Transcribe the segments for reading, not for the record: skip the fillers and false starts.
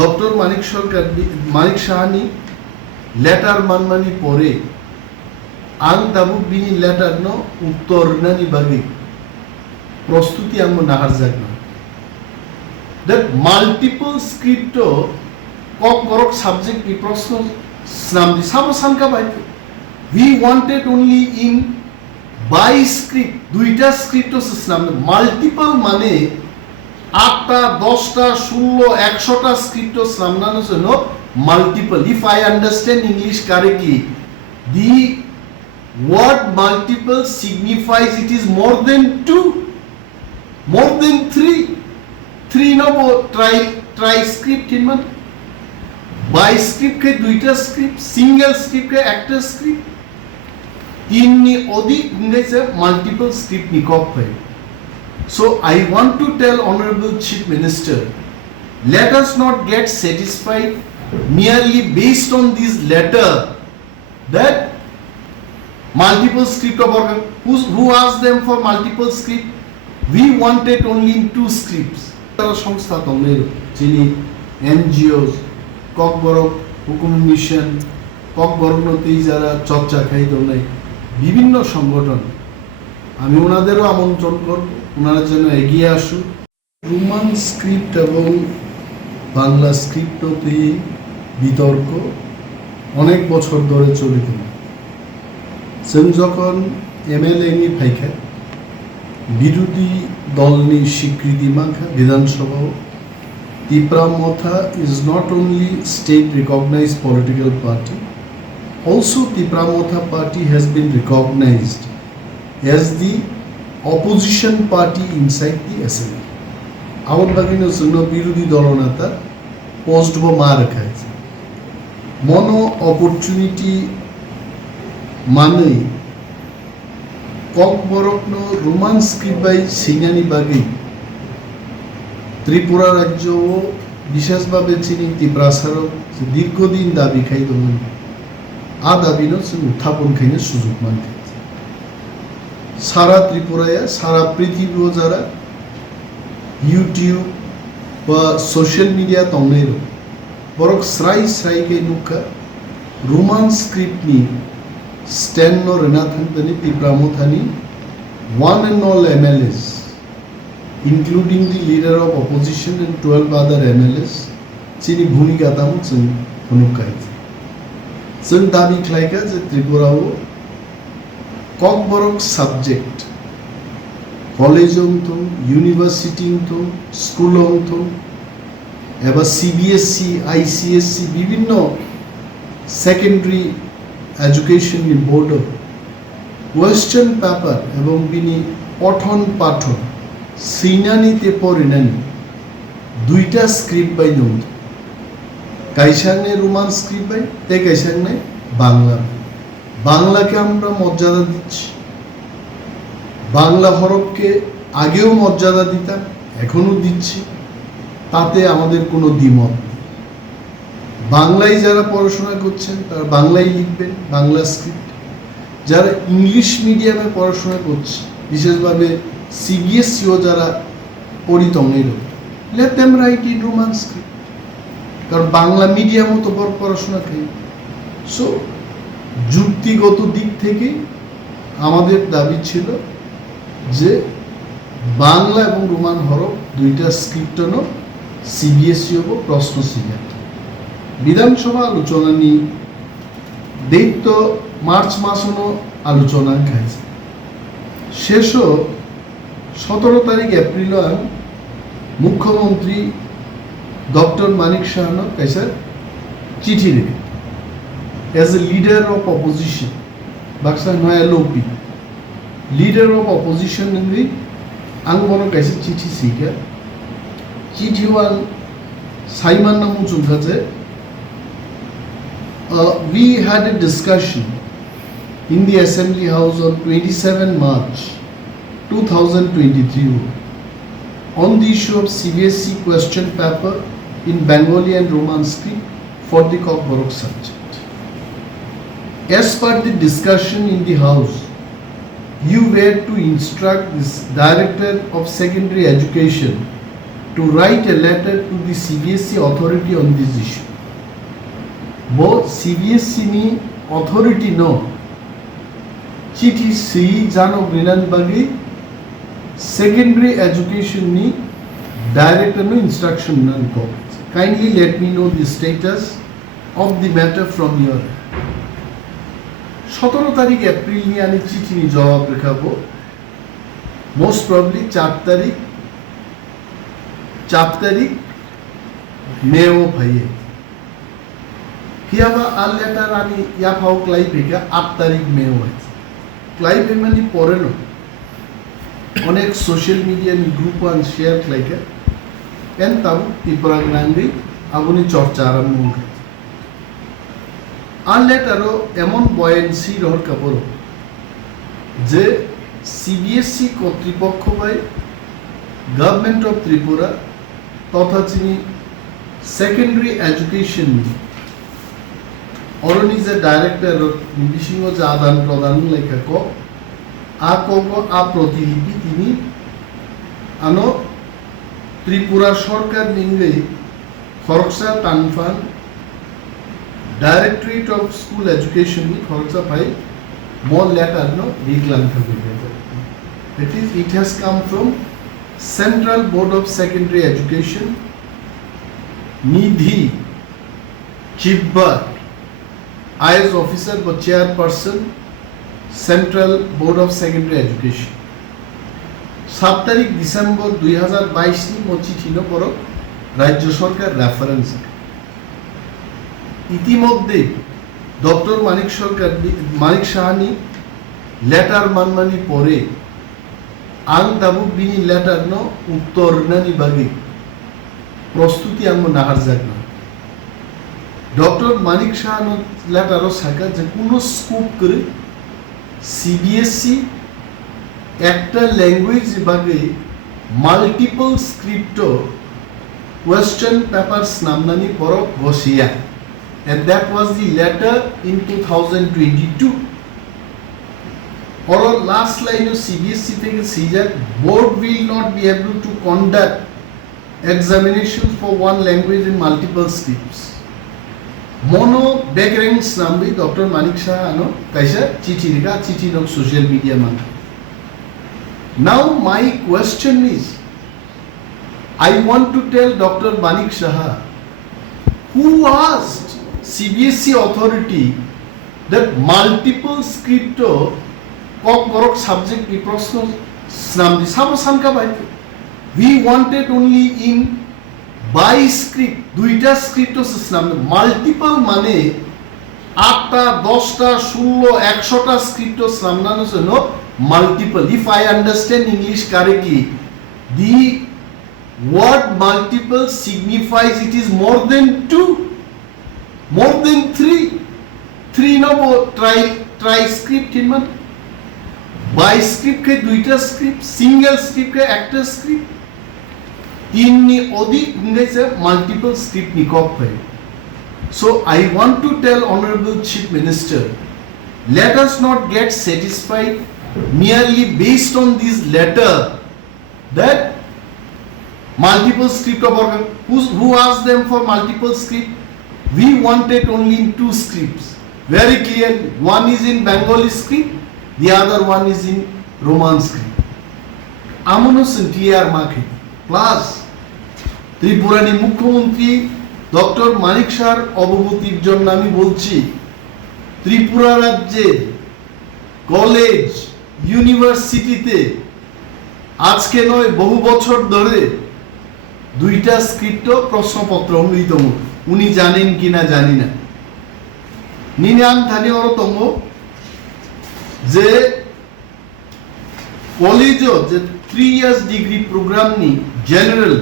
Doctor মানিক Sahani letter মানমানি পরে আং তাবু বিনি লেটার ন উত্তর নানি বাগে প্রস্তুতি আঙ্গো নাহার যাক না that multiple script কক গরক সাবজেক্ট কি প্রশ্ন স্নামদি সাবো সানকা বাইতে we wanted only in by script দুইটা স্ক্রিপ্ট স্নাম মাল্টিপল মানে 8টা 10টা 16 100টা স্ক্রিপ্ট স্নামনানো জন্য multiple if I understand English correctly the word multiple signifies it is more than 2 more than 3 no try script in man by script ke duita script single script ke একটা script তিন নি অধিক ইংরেজি multiple script ni kop hai so I want to tell honorable chief minister let us not get satisfied merely based on this letter that multiple script of who asked them for multiple script we wanted only in 2 scripts তারা সংস্থা তমের যিনি NGOs Kokborok হুকুম mission ককবরকনতেই যারা চর্চা খাই দোনাই বিভিন্ন সংগঠন আমি ওনাদেরও আমন্ত্রণ করব ওনারা যেন এগিয়ে আসুন রোমান স্ক্রিপ্ট এবং বাংলা স্ক্রিপ্টতে বিতর্ক অনেক বছর ধরে চলিত जों যখন এমএলএ নি ফাইখা বিরোধী দলনি স্বীকৃতি মাখা বিধানসভা Tipramotha is not only state recognized political party also Tipramotha party has been recognized as the opposition party inside the assembly our bagino jonna বিরোধী দলনেতা পোস্ট ব মার খাইছে মনো অপরচুনিটি মানে ককবরকন রোমান স্ক্রিপ্ট বাই সিঙ্গানি বাগে ত্রিপুরা রাজ্য বিশেষভাবে চিনি ত্রিপ্রাসারক দীর্ঘদিন দাবি খাইদोंमोन आ দাবিনো উত্থাপন খাইনে সুযোগ মানতে সারা ত্রিপুরায় সারা পৃথিবীও যারা ইউটিউব বা সোশ্যাল মিডিয়া তংনেরো বরক স্রাই কে নুকা রোমান স্ক্রিপ্ট নি স্ট্যান্ড নো রেনাথানি ত্রিপ্রামথানি one and all MLAs including the leader of opposition and 12 other MLAs chini bhumika tamu chung hunukai chung dabi khlaika je tripura o kokborok subject college to university to school to eba CBSE ICSC bibhinno secondary education ni board question paper এবং বিনি পঠন পাঠন সিনানিতে পরিনানি দুইটা script by নম কাইসাংনে Roman script by তে কাইসাংনে বাংলা বাংলাকে আমরা মর্যাদা দিচ্ছি বাংলা হরফকে আগেও মর্যাদা দিতাম এখনো দিচ্ছি তাতে আমাদের কোনো দ্বিমত নেই বাংলায় যারা পড়াশোনা করছেন তারা বাংলায় লিখবেন বাংলা স্ক্রিপ্ট যারা ইংলিশ মিডিয়ামে পড়াশোনা করছে বিশেষভাবে সিবিএসইও যারা পড়িতঙ্গের let them write in Roman script কারণ বাংলা মিডিয়ামও তো পড়াশোনা খাই সো যুক্তিগত দিক থেকে আমাদের দাবি ছিল যে বাংলা এবং রোমান হরফ দুইটা স্ক্রিপ্টনো সিবিএসইও প্রশ্ন সিলেক্ট বিধানসভা আলোচনা নি দৈত্য মার্চ মাসনো আলোচনা খাইছে শেষ 17 তারিখ এপ্রিল মুখ্যমন্ত্রী ডক্টর মানিক সাহানো কাইসা চিঠি লিখে as a leader of opposition baksa noya lopi leader of opposition ni angbono kaisa chithi sika chithi wan saiman namu chungkhaje we had a discussion in the Assembly House on 27 March 2023 on the issue of CBSE question paper in Bengali and Roman script for the Kokborok subject. As per the discussion in the House, you were to instruct this Director of Secondary Education to write a letter to the CBSE authority on this issue. Bo CBSE ni authority no chithi Sri Jano Grinan Bagi secondary education ni director no instruction nan ko. Kindly let me know the status of the matter from your 17 তারিখ April নিয়ে আমি চিঠি নিয়ে জবাব লেখাবো most probably 4 তারিখ মেও ভাইয়ে কিয়াবা আর letter আমি ইয়া ফাও ক্লাই পেকা 8 তারিখ মেও হয়েছে ক্লাই পেমানি পরে ন অনেক সোশ্যাল মিডিয়া নি গ্রুপ ওয়ান শেয়ার ক্লাইকে কেন তাও ত্রিপুরা গ্রান্ডি আগুনি চর্চা আরম্ভ হয়েছে আর লেটারও এমন বয়েন্সি রহর কাপড় যে সিবিএসই কর্তৃপক্ষ বাই গভর্নমেন্ট অফ ত্রিপুরা তথা চিনি সেকেন্ডারি এডুকেশন অরনি যে ডাইরেক্টর বিশিঙ্গ যে আদান প্রদান লেখা ক আ প্রতিলিপি তিনি আনো ত্রিপুরা সরকার নিঙ্গে খরচা টানফান Directorate of School Education ni khorcha pai more letter no decline it has come from Central Board of Secondary Education Nidhi Chibba IAS officer but chairperson Central Board of Secondary Education 7 তারিখ December 2022 নি মোচি ঠিনো পর রাজ্য সরকার reference ইতিমধ্যে doctor মানিক Sahani letter মানমানি পরে আং দাবু বিনি letter ন উত্তর নানি বাগে প্রস্তুতি আঙ্গ নাহার যাক না ডক্টর মানিক সাহানো লেটারও সাকা যে কোনো স্কোপ করে সিবিএসই একটা ল্যাঙ্গুয়েজ বাগে মাল্টিপল স্ক্রিপ্ট কোয়েশ্চেন পেপারস নামনানি পর বসিয়া and that was the letter in 2022 or last line of CBSE থেকে caesar board will not be able to conduct examinations for one language in multiple scripts mono backgrounds nambi Dr. Manik Shah ano kaisa chithi no social media man now my question is I want to tell Dr. Manik Shah who asked CBSE authority that multiple script korok subject ki proshno snamdi sabo sanka baite we wanted only in by script duita script snamdi multiple mane 8টা 10টা 16 100টা script snamnano no multiple if I understand English correctly the word multiple signifies it is more than 2 more than 3 no try script in man by script ke duita script single script ke একটা script তিন নি অধিক ইংরেজি multiple script ni kop hai so I want to tell honorable chief minister let us not get satisfied merely based on this letter that multiple script of who asked them for multiple script we wanted only in 2 scripts very clear one is in Bengali script the other one is in Roman script amono clear market plus ত্রিপুরানি মুখ্যমন্ত্রী doctor মানিক শাহর অবগতির জন্য আমি বলছি ত্রিপুরা রাজ্যে college ইউনিভার্সিটিতে আজকে নয় বহু বছর ধরে 2টা স্ক্রিপ্ট প্রশ্নপত্র অঙ্গিতম উনি জানেন কিনা জানি না নিনাম থানি অরতম যে কলেজও যে 3 ইয়ার্স ডিগ্রি প্রোগ্রাম নি জেনারেল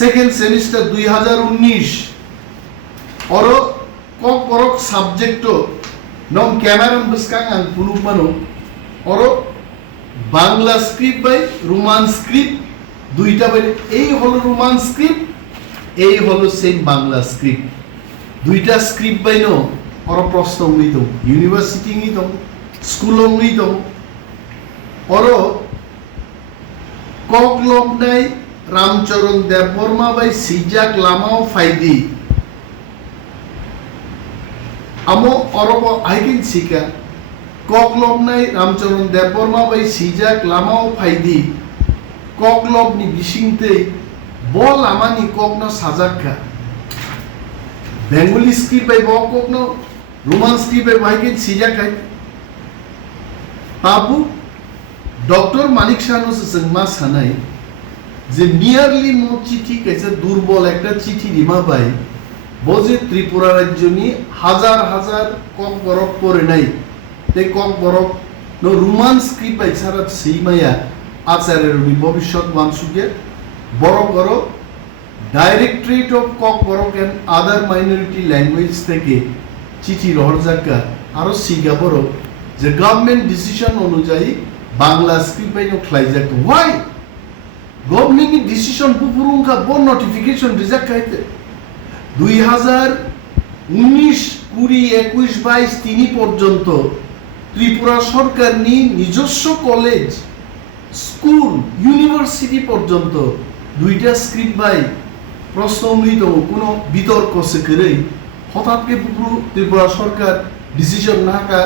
সেকেন্ড সেমিস্টার 2019 অর করক সাবজেক্ট নম ক্যামেরাম বসকাং আং পুনুমানো অর বাংলা স্ক্রিপ্ট বাই রোমান স্ক্রিপ্ট দুইটা বাই এই হলো রোমান স্ক্রিপ্ট এই হলো সেম বাংলা স্ক্রিপ্ট দুইটা স্ক্রিপ্ট বাই নো অর প্রশ্ন অঙ্গিত ইউনিভার্সিটি অঙ্গিত স্কুল অঙ্গিত অর কক লক নাই রামচরণ দেববর্মা বাই সিজাক লামাও ফাইদি আমো অরব আইকিন সিকা ককলবনাই রামচরণ দেববর্মা বাই সিজাক লামাও ফাইদি ককলবনি বিসিংতে বল আমানি ককনো সাজাক্কা বেঙ্গলি স্ক্রিপ্ট বাই বক ককনো রোমান স্ক্রিপ্ট বাই আইকিন সিজাকাই পাবু ডক্টর মানিক শাহনো जोंमा सानाय যে মিয়ারলি মো চিঠি কেছে দুর্বল একটা চিঠি রিমা বাই বজে ত্রিপুরা রাজ্য নি হাজার হাজার কক বরফ করে নাই তে কক বরফ নো রোমান স্ক্রিপ্ট বাই ছাড়া সেইমায়া আচারের ভবিষ্যৎ মানসুকে বড় বড় ডাইরেক্টরেট অফ কক বরফ এন্ড আদার মাইনরিটি ল্যাঙ্গুয়েজ থেকে চিঠি রহরজাকা আরো সিগা বড় যে গভর্নমেন্ট ডিসিশন অনুযায়ী বাংলা স্ক্রিপ্ট বাই খ্লাইজাক ওয়াই গভর্নমেন্ট ডিসিশন পুপুরুঙ্কা বন নোটিফিকেশন রিজাক খাইতে 2019 20 21 22 তিনি পর্যন্ত ত্রিপুরা সরকার নি নিজস্ব কলেজ স্কুল ইউনিভার্সিটি পর্যন্ত দুইটা স্ক্রিপ্ট বাই প্রশ্ন অমৃত কোনো বিতর্ক সেকরেই হঠাৎকে পুপুরু ত্রিপুরা সরকার ডিসিশন নাকা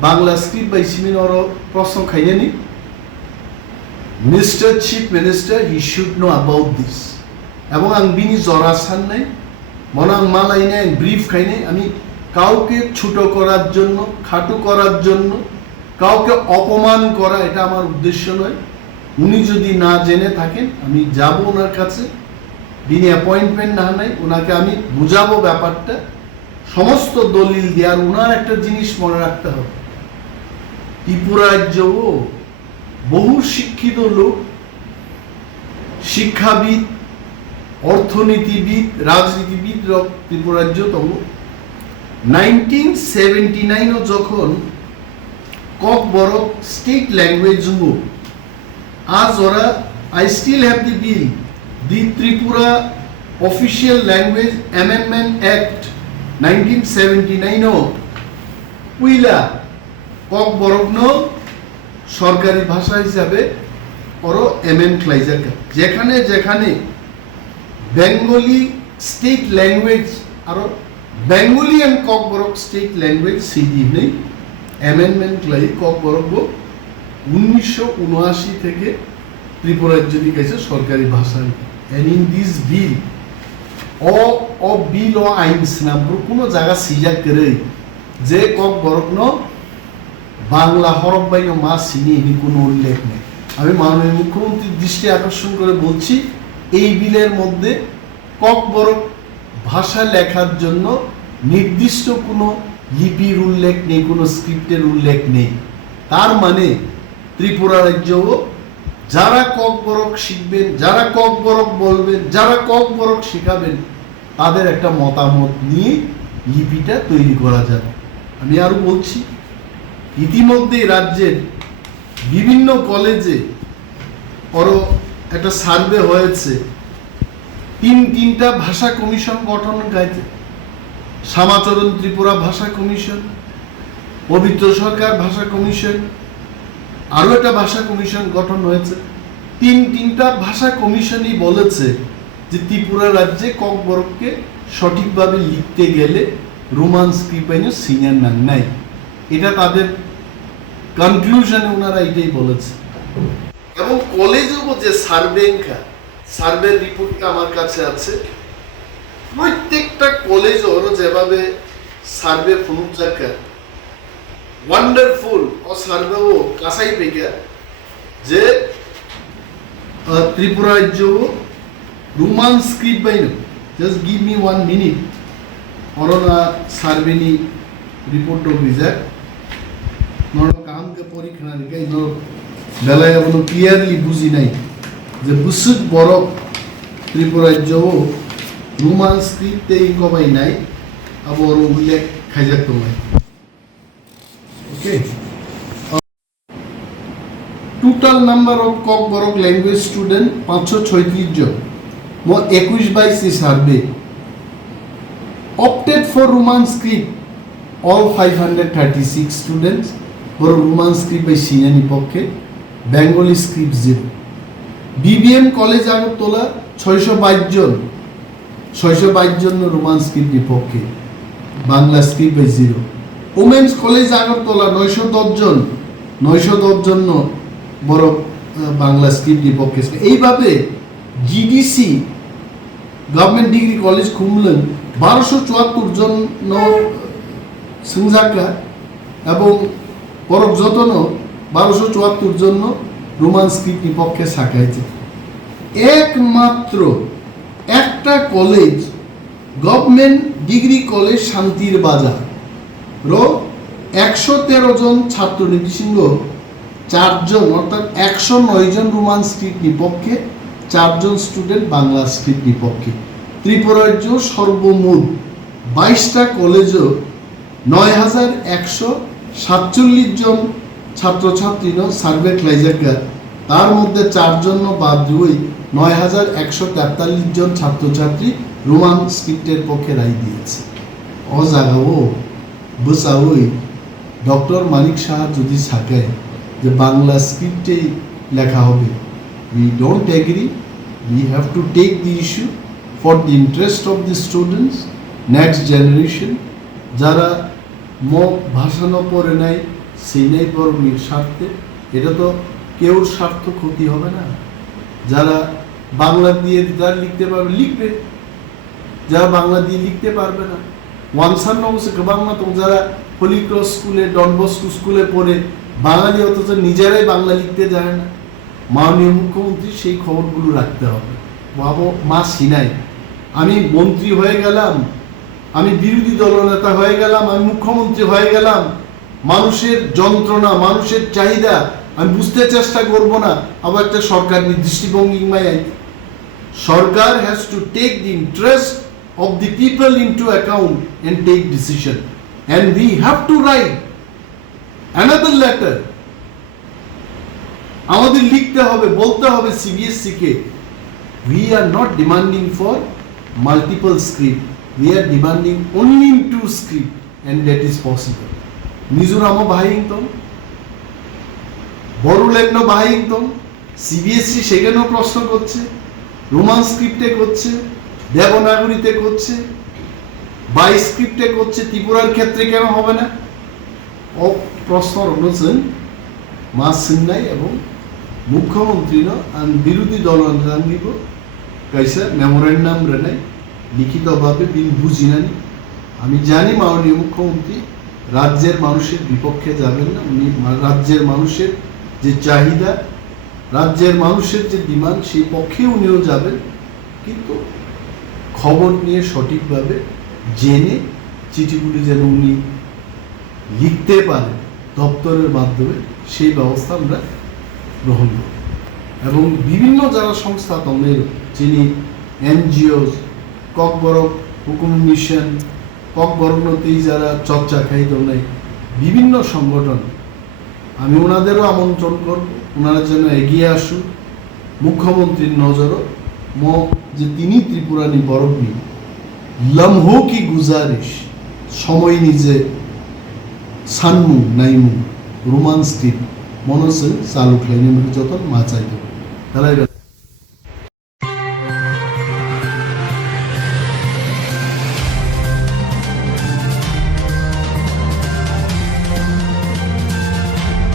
বাংলা স্ক্রিপ্ট বাই সিমিনর প্রশ্ন খাইনি Mr. Chief Minister, he should know about this. এবং আমি বিনি জরা সান নাই মনাং মালাই নাই ব্রিফ খাই নাই আমি কাউকে ছোট করার জন্য খাটো করার জন্য কাউকে অপমান করা এটা আমার উদ্দেশ্য নয় উনি যদি না জেনে থাকেন আমি যাব ওনার কাছে বিনি অ্যাপয়েন্টমেন্ট না নাই ওনাকে আমি বুঝাবো ব্যাপারটা সমস্ত দলিল দিয়ে আর ওনার একটা জিনিস মনে রাখতে হবে ত্রিপুরা রাজ্য বহু শিক্ষিত লোক শিক্ষাবিদ অর্থনীতিবিদ রাজনীতিবিদ ত্রিপুরা রাজ্য তম 1979 যখন কক বরক স্টেট ল্যাঙ্গুয়েজ আজ ওরা I still have the bill the Tripura official language amendment act 1979 পুইলা কক বরক সরকারি ভাষা হিসাবে ওর এমএন ক্লাইজাকা যেখানে যেখানে বেঙ্গলি স্টেট ল্যাঙ্গুয়েজ আর Bengali and Kokborok state language সিডি নেই অ্যামেন্ডমেন্ট ক্লাই কক বরক 1979 থেকে ত্রিপুরা রাজ্যে গেছে সরকারি ভাষা এন্ড ইন দিস বিল ও বিল ও আইনস নাম কোনো জায়গা সিজাক করে যে কক বরক বাংলা হরফ বাইন মা সিনি এনি কোনো উল্লেখ নেই আমি মাননীয় মুখ্যমন্ত্রীর দৃষ্টি আকর্ষণ করে বলছি এই বিলের মধ্যে কক বরক ভাষা লেখার জন্য নির্দিষ্ট কোনো লিপির উল্লেখ নেই কোনো স্ক্রিপ্টের উল্লেখ নেই তার মানে ত্রিপুরা রাজ্য যারা কক বরক শিখবেন যারা কক বরক বলবেন যারা কক বরক শেখাবেন তাদের একটা মতামত নিয়ে লিপিটা তৈরি করা যাবে আমি আরো বলছি ইতিমধ্যে রাজ্যের বিভিন্ন কলেজে একটা সার্ভে হয়েছে তিনটা ভাষা কমিশন গঠন গাইতে শ্যামাচরণ ত্রিপুরা ভাষা কমিশন পবিত্র সরকার ভাষা কমিশন আরো একটা ভাষা কমিশন গঠন হয়েছে তিনটা ভাষা কমিশনই বলেছে যে ত্রিপুরা রাজ্যে কক বরককে সঠিকভাবে লিখতে গেলে রোমান স্ক্রিপ্ট সিনিয়র নাম নাই এটা তাদের কনক্লুশনে ওনারা এটাই বলেছে এবং কলেজেও যে সার্ভে রিপোর্টটা আমার কাছে আছে প্রত্যেকটা কলেজ ওরা যেভাবে সার্ভে ফুনুজাকা ওয়ান্ডারফুল ও সার্ভে ও কাসাই পেকা যে ত্রিপুরা রাজ্য রোমান স্ক্রিপ্ট বাইন জাস্ট গিভ মি 1 মিনিট অরনা সার্ভেনি রিপোর্ট বিজাক কাম কে পরীক্ষা নিকাই বেলায় কোনো ক্লিয়ারলি বুঝি নাই যে বুসুদ বরফ ত্রিপুরা রাজ্য রোমান স্ক্রিপ্টে কমাই নাই আবার উল্লেখ খাইজাক তোমায় okay total number of Kokborok language student 536 জন মো 21-22 survey opted for Roman script all 536 students for Roman script by Sinani পক্ষে Bengali script 0 BBM college Agartala 622 জন রোমান স্ক্রিপ্ট বিপক্ষে, Bangla script by 0। Women's college Agartala 910 জন বড় বাংলা স্ক্রিপ্ট বিপক্ষে। এইভাবে GDC government degree college Khumulwng 1274 জন সিংজাকা এবং বরক যতন 1274 জন রোমান স্ক্রিপ্ট বিপক্ষে সাকাইছে। একমাত্র একটা কলেজ গভর্নমেন্ট ডিগ্রি কলেজ শান্তির বাজার 113 জন ছাত্র নির্দেশিঙ্গ 4 জন অর্থাৎ 109 জন রোমান স্ক্রিপ্ট বিপক্ষে, 4 জন স্টুডেন্ট বাংলা স্ক্রিপ্ট বিপক্ষে। ত্রিপুরাজ্য সর্বমোট 22টা কলেজও 9147 জন ছাত্রছাত্রী সার্ভে ক্লাইজাকা, তার মধ্যে 4 জন বাদ দিয়ে 9143 জন ছাত্রছাত্রী রোমান স্ক্রিপ্টের পক্ষে রায় দিয়েছে। ও জাগাও বসাওই ডক্টর মানিক শাহ যদি সাকায় যে বাংলা স্ক্রিপ্টেই লেখা হবে, we don't agree. We have to take the issue for the interest of the students, next generation. যারা ভাষানো পড়ে নাই সেই নাই পড়বির স্বার্থে, এটা তো কেউর স্বার্থ ক্ষতি হবে না। যারা বাংলা দিয়ে যারা লিখতে পারবে লিখবে, যারা বাংলা দিয়ে লিখতে পারবে না ওয়ানসান নমসে বাংলা তো যারা হোলি ক্রস স্কুলে ডন বস্কো স্কুলে পড়ে বাঙালি অথচ নিজেরাই বাংলা লিখতে যায় না। মাননীয় মুখ্যমন্ত্রী সেই খবরগুলো রাখতে হবে। বাবু মা সিনাই আমি মন্ত্রী হয়ে গেলাম, আমি বিরোধী দলনেতা হয়ে গেলাম, আমি মুখ্যমন্ত্রী হয়ে গেলাম, মানুষের যন্ত্রণা মানুষের চাহিদা আমি বুঝতে চেষ্টা করব না, আবার একটা সরকার দৃষ্টিভঙ্গি সরকার has to take the interest of the people into account and take decision, and we have to write another letter. আমাদের লিখতে হবে, বলতে হবে CBSE K, we are not demanding for multiple script, we are demanding only in 2 script and that is possible. মিজোরামও বাহাইংতম, বড়োল্যান্ডও বাহাইংতম, CBSE সেখানেও প্রশ্ন করছে, রোমান স্ক্রিপ্টে করছে, দেবনাগরীতে করছে, 22 স্ক্রিপ্টে করছে, ত্রিপুরার ক্ষেত্রে কেন হবে না? ও প্রশ্ন রয়েছেন মা সিন্নাই এবং মুখ্যমন্ত্রী বিরোধী দল কাইসা মেমোরেন্ডাম রেনাই লিখিতভাবে বিল বুঝিনানি। আমি জানি মাননীয় মুখ্যমন্ত্রী রাজ্যের মানুষের বিপক্ষে যাবেন না, উনি রাজ্যের মানুষের যে চাহিদা, রাজ্যের মানুষের যে ডিমান্ড সেই পক্ষে উনিও যাবেন, কিন্তু খবর নিয়ে সঠিকভাবে জেনে চিঠিগুলি যেন উনি লিখতে পারেন দপ্তরের মাধ্যমে, সেই ব্যবস্থা আমরা গ্রহণ করি। এবং বিভিন্ন যারা সংস্থা তমের যিনি এনজিও ককবরক হুকুম মিশন ককবরণতেই যারা চর্চা খাই দোনাই বিভিন্ন সংগঠন, আমি ওনাদেরও আমন্ত্রণ করব, ওনারা যেন এগিয়ে আসুন। মুখ্যমন্ত্রীর নজরও যে তিনি ত্রিপুরানি বরফনি লম্হো কি গুজারিশ সময় নিজে সানমু নাইমু রোমান স্ক্রিপ্ট মনসে চালু খাইনি যতন মা চাইতে তাহলে